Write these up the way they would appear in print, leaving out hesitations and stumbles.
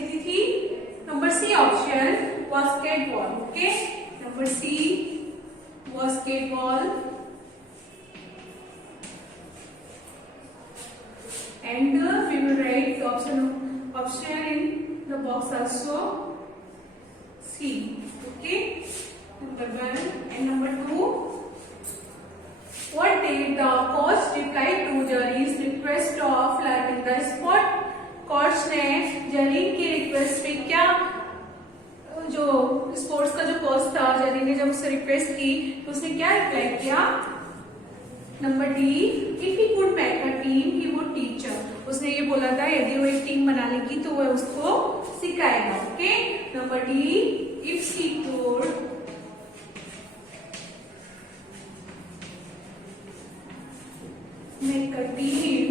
खेलती थी? Number C option, basketball. Okay, number C, basketball. And we will write the option in the box also. C. Okay. Number 1 and number 2. What did the coach reply to Jarin's request of learning the sport? Coach ने जरीन की रिक्वेस्ट पे क्या, जो स्पोर्ट्स का जो कोच था, जरीन ने जब उससे रिक्वेस्ट की तो उसने क्या रिप्लाई किया? Number D, if he could make a team he would teach. उसने ये बोला था यदि वो एक टीम बना लेगी तो वह उसको सिखाएगा. Okay, number D, if he could make a team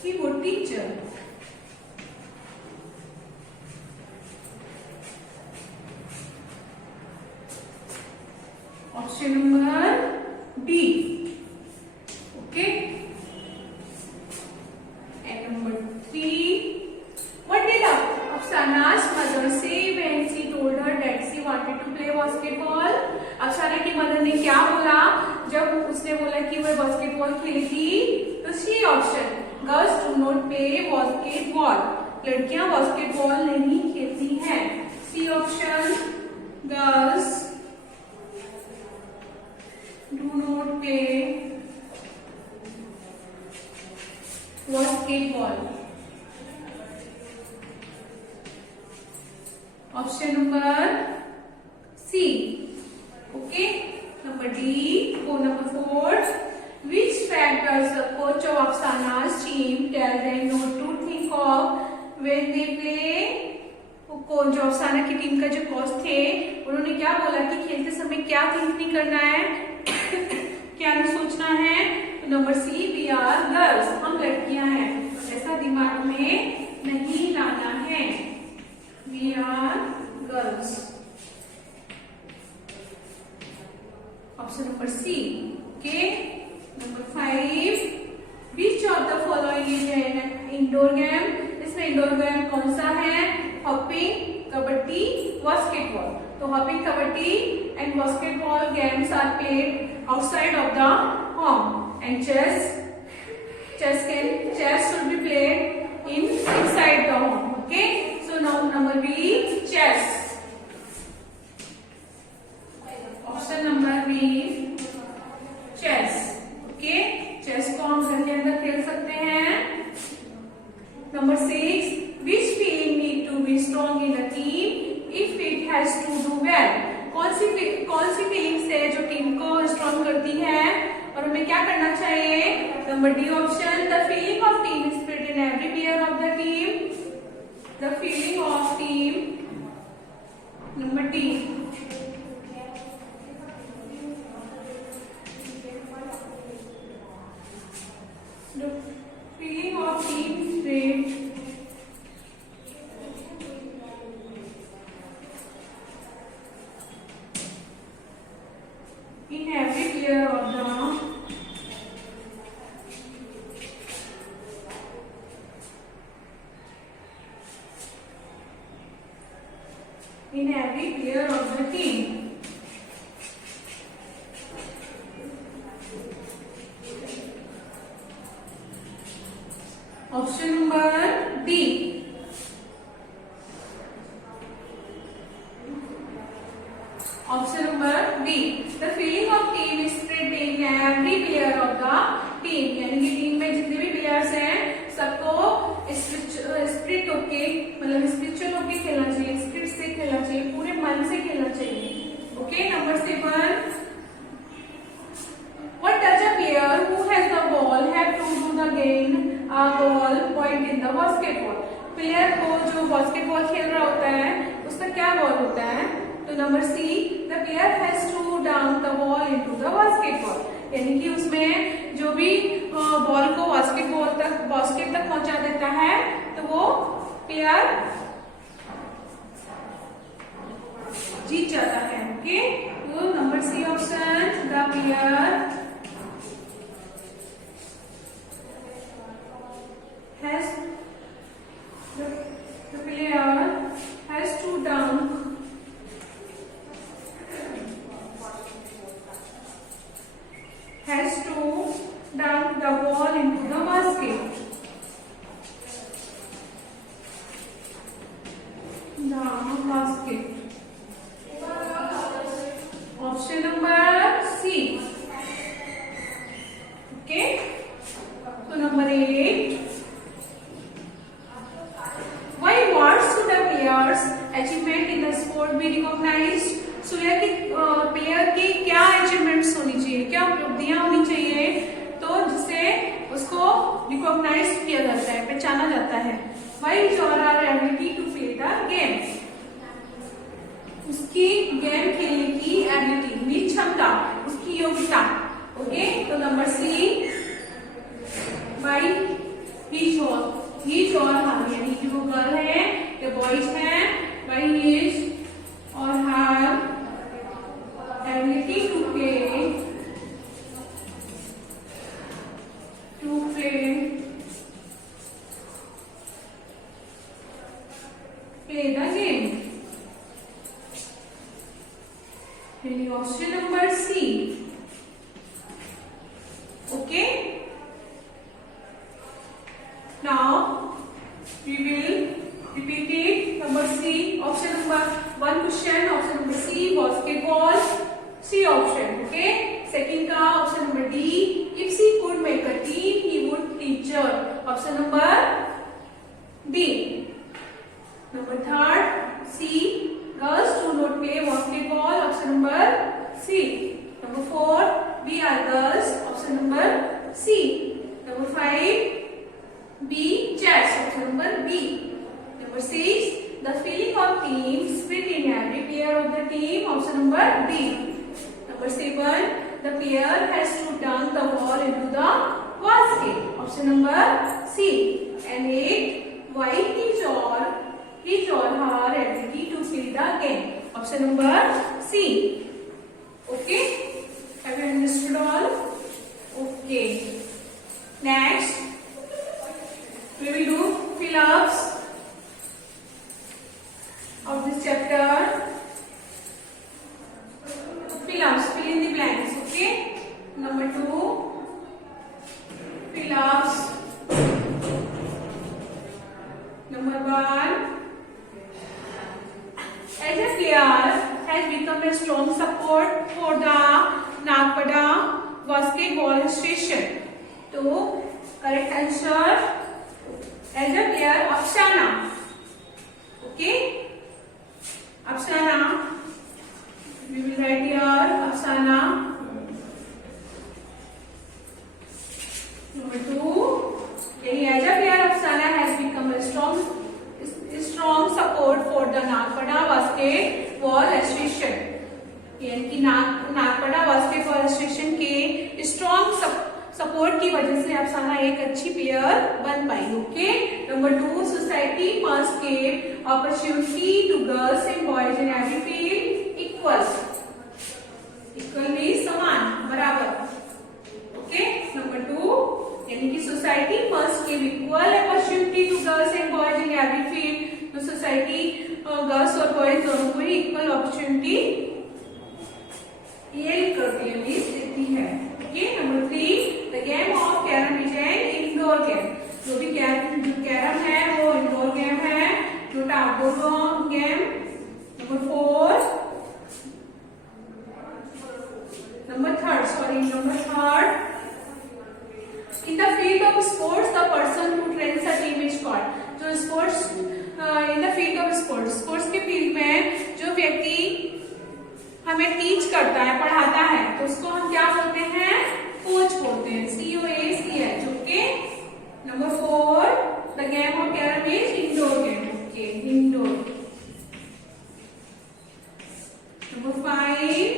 he would teach her. Option number D. Okay. And number 3. What did Afsana's mother say when she told her that she wanted to play basketball? अफसाना की मदर ने क्या बोला जब उसने बोला कि वह बास्केटबॉल खेलेगी? तो C option, girls do not play basketball. लड़कियां बास्केटबॉल नहीं खेलती हैं. C option, girls do not play basketball. Option number C. Okay, number D. Number 4. Which fact does the coach of Afsana's team tell them not to think of when they play? जो अफसाना की टीम का जो कोच थे उन्होंने क्या बोला कि खेलते समय क्या थिंक नहीं करना है, क्या नहीं सोचना है? तो number C, we are girls, हम लड़कियां हैं, ऐसा दिमाग में नहीं लाना है. We are girls. Option number C. Okay, number 5. Which of the following is an indoor game? इसमें इंडोर गेम कौन सा है? Hopping, kabaddi, basketball. तो hopping, kabaddi and basketball games are played outside of the home. And chess should be played inside the home. Okay, so now number B, chess. Option number B, chess. Okay, chess को हम घर के अंदर खेल सकते हैं. Number 6. Which feeling need to be strong in a team if it has to do well? कौन सी फीलिंग्स है जो टीम को स्ट्रॉन्ग करती है और हमें क्या करना चाहिए? Number D option, the feeling of team spirit in every player of the team. The feeling of team. Number D. The feeling of team spirit in every player of the team. Option number D. Option number B, the feeling of team spirit in every player of the team. यानी कि टीम में जितने भी प्लेयर्स हैं सबको स्पिरिट होके, मतलब स्पिरिचुअल होके खेलना चाहिए, स्पिरिट से खेलना चाहिए, पूरे मन से खेलना चाहिए. Okay, number 7. What does a player who has the ball have to do the gain a goal point in the basketball? Player को जो बास्केटबॉल खेल रहा होता है उसका क्या गोल होता है? तो number C, the player has to down the ball into the basketball. यानी कि उसमें जो भी बॉल को बास्केट तक पहुंचा देता है तो वो प्लेयर जीत जाता है. ओके, तो number C option, the player number 8, why what should a player's achievement in the sport be recognized? सूर्य के प्लेयर की क्या अचीवमेंट्स होनी चाहिए, क्या उपलब्धियां होनी चाहिए, तो जिससे उसको रिकॉग्नाइज किया जाता है, पहचाना जाता है। Why is our ability to play the game? उसकी गेम खेलने की एबिलिटी, उसकी क्षमता, उसकी योग्यता। ओके, तो नंबर सी, बाई हिज और हर, यानी कि वो गर्ल है या बॉयज है, बाई हिज और her ability to play the game. Then option number C. Okay. Now we will repeat it. Number C. Option number 1 question. Option number C, basketball. C option. Okay. Second का option number D. If she could make a team, he would teacher. Option number D. Number 3rd, C. Girls do not play basketball. Option number C. Number 4, we are girls. Option number C. Number 5, B. Chess. Option number B. Number 6, the feeling of team spirit in every player of the team. Option number D. Number 7, the player has to dunk the ball into the basket. Option number C. And 8, why his or her ability to play the game. Option number C. Okay, have you understood all? Okay, next we will do fill-ups of this chapter. Fill-ups, fill in the blanks. Okay, number 2, fill-ups. Number 1, as a player has become a strong support for the Nagpada basketball station. तो correct answer as a player Afsana. Okay, Afsana. We will write here Afsana. Number 2, as a player Afsana has become a strong support for the Nagpada basketball association. यानी कि Nagpada basketball association के strong support की वजह से अफसाना एक अच्छी player बन पाई. Okay, number 2, society must give opportunity to girls and boys in every field equal means समान, बराबर. ओके, नंबर 2, यानी कि society must give equal opportunity to girls and boys in every field. तो सोसाइटी गर्ल्स और boys दोनों को ही equal opportunity ये करती है, मींस देती है. Okay, number 3, the game of carrom is an indoor game. जो भी कैरम है वो इंडोर गेम है, not outdoor game. Number 4, number third, in the field of sports the person who trains a team is called. जो sports in the field of sports के फील्ड में जो व्यक्ति हमें टीच करता है, पढ़ाता है, तो उसको हम क्या बोलते हैं? कोच बोलते हैं. COACH. Okay, number 4, the game of carrom is indoor game. Okay, indoor. Number 5,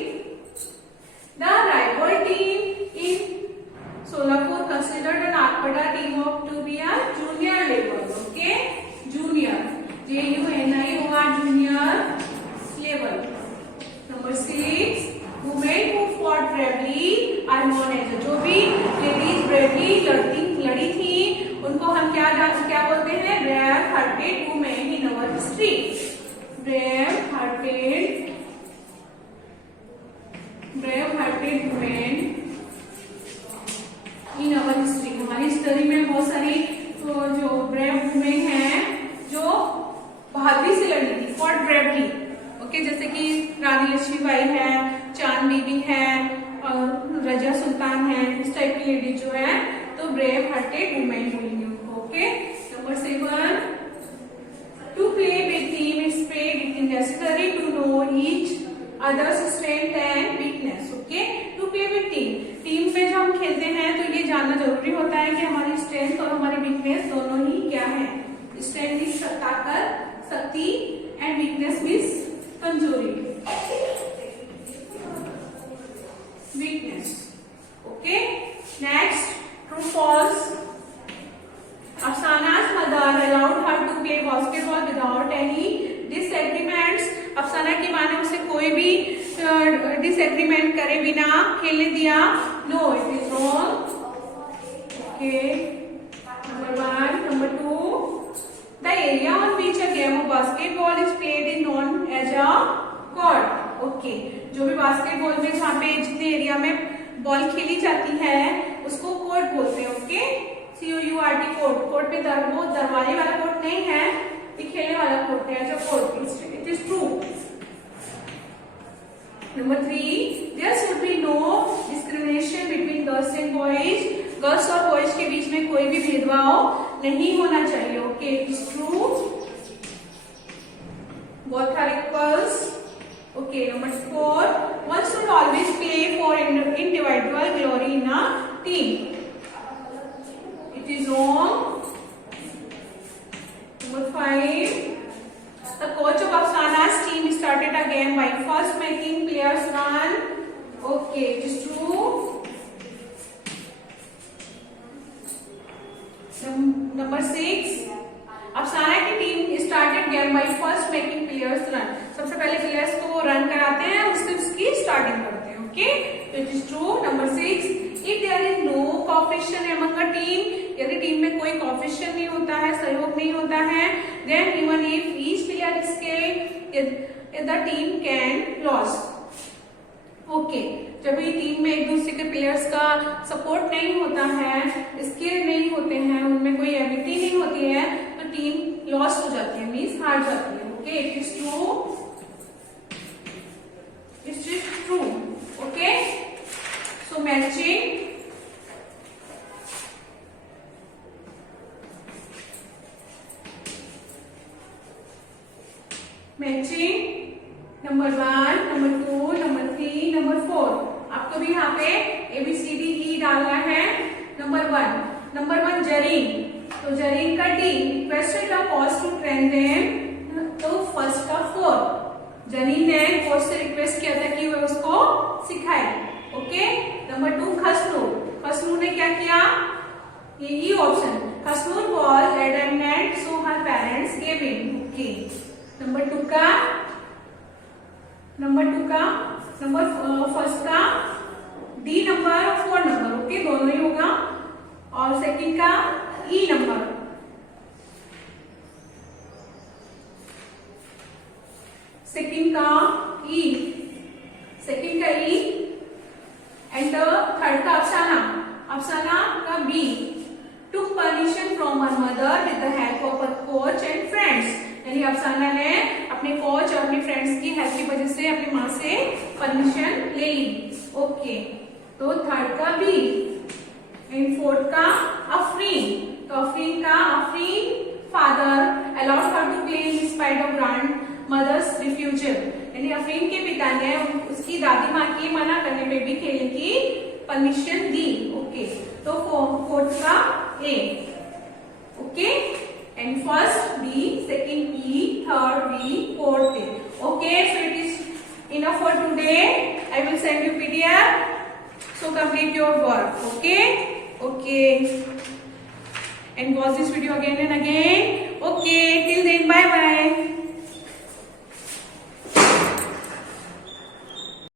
the rival team in Solapur considered the Nagpada team of to be a junior level. Okay, junior, JUNIOR, junior level. Number 6, women who fought bravely are known as. जो भी ladies bravely लड़ी थी उनको हम क्या बोलते हैं? Brave hearted women in our history. Brave hearted women in अवर हिस्ट्री. हमारी हिस्ट्री में बहुत सारी जो ब्रेव वुमेन हैं जो बहादुरी से लड़ी थी, फॉट ब्रेवली. ओके, जैसे कि रानी लक्ष्मीबाई है, चांद बीबी है और रजिया सुल्तान है, इस टाइप की लेडी जो है, तो ब्रेव हार्टेड वुमेन बोलेंगे उनको. Okay. Number 7, to play with team spirit it is necessary to know each other's strength and weakness. Okay. to play with team में जब हम खेलते हैं तो ये जानना जरूरी होता है कि हमारी स्ट्रेंथ और हमारी वीकनेस दोनों ही क्या है. स्ट्रेंथ मीन्स ताकत, शक्ति, एंड वीकनेस मीन्स कमजोरी, weakness. Okay. Next, true false. Afsana's mother allowed her to play basketball without any disagreements. अफसाना की माँ ने उसे कोई भी डिसएग्रीमेंट करे बिना खेलने दिया. No, it is wrong. Okay. Number 1. Number 2. The area on which a game of basketball is played is known as a court. Okay. जो भी बास्केटबॉल में जहाँ पे जितने एरिया में बॉल खेली जाती है उसको कोर्ट बोलते हैं. ओके. COURT court. कोर्ट पे वो दरवाजे वाला कोर्ट नहीं है, ये खेलने वाला कोर्ट है जो court. It is true. Number 3, there should be no discrimination between girls and boys. Girls और बॉयज के बीच में कोई भी भेदभाव नहीं होना चाहिए. Okay. It is true. Both are equals. Okay. Number 4, one should always play for individual glory in a team. It is wrong. Number 5, the coach of Afsana's team started a game by first making players run. Okay, it is true. Number 6, अफसाना की team started game by first making players run. सबसे पहले प्लेयर्स को रन कराते हैं, उससे उसकी स्टार्टिंग करते हैं. ओके. तो it is true. Number 6, if there is no cooperation among a team, यदि टीम में कोई कोऑपरेशन नहीं होता है, सहयोग नहीं होता है, then even if each player escape the team can loss. Okay. जब ये टीम में एक दूसरे के प्लेयर्स का सपोर्ट नहीं होता है, स्किल नहीं होते हैं, उनमें कोई एबिलिटी नहीं होती है, तो टीम लॉस हो जाती है, मीन्स हार जाती है. Okay. It is true. It is true. Okay. So matching. Matching. Number 1, number 2, number 3, number 4. आपको भी यहाँ पे ABCDE डालना है. नंबर 1 जरीन. तो जरीन का टी requested the coach to train them. तो फर्स्ट का 4. जरीन ने कोच से रिक्वेस्ट किया था कि वह उसको सिखाए. ओके. नंबर 2 खसनूर ने क्या किया, ये option. Khasnoor was adamant so her parents gave in. Okay. Number 2 का नंबर फर्स्ट का डी नंबर और 4 नंबर. ओके. दोनों ही होगा. और सेकंड का ई नंबर. सेकंड का ई एंड थर्ड का अफसाना का B. took permission from her mother with the help of her coach and friends. यानी अफसाना ने अपने कोच और अपने फ्रेंड्स की हेल्प की वजह से अपनी माँ से परमिशन ले ली. ओके. तो थर्ड का बी एंड फोर्थ का अफरीन. तो Afreen father allowed her to play in spite of grand mother's refusal. यानी अफरीन के पिता ने उसकी दादी माँ की मना करने पे भी खेलने की परमिशन दी. ओके. तो फोर्थ का A. Okay. And first B, second E, third B, fourth A. Okay. So it is enough for today. I will send you PDF. So complete your work. Okay. And watch this video again and again. Okay. Till then, bye bye.